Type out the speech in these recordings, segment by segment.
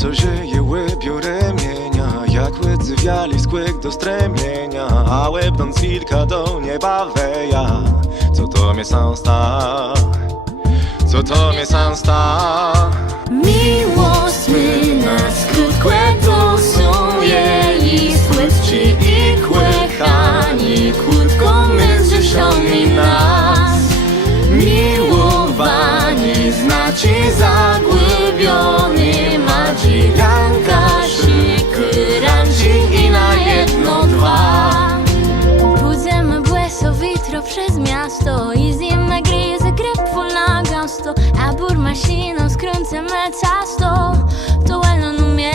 co żyje łybił ramienia, jak łydzy wiali skłyk do stremienia, a łebnąc wilka do nieba weja. Co to mnie sam sta? Co to mnie sam sta? Miłość my na skrótkę dosuje i słodczy i kłechani krótko my zrzeszeni nas. Miłowani znaczy zagłębiony madzi ranka, szyky ranci i na jedno dwa. Pójdziemy błeso witro przez miasto i zjemy gryzę grepfu na gęsto, a burmasiną skręcimy ciasto, to welno numie.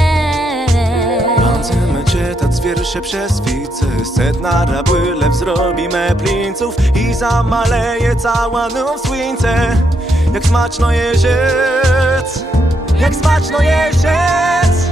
Będziemy czytać wiersze przez wice, setna rabłylew zrobimy plinców i zamaleje cała noc słońce. Jak smaczno jeździec, jak smaczno jeździec.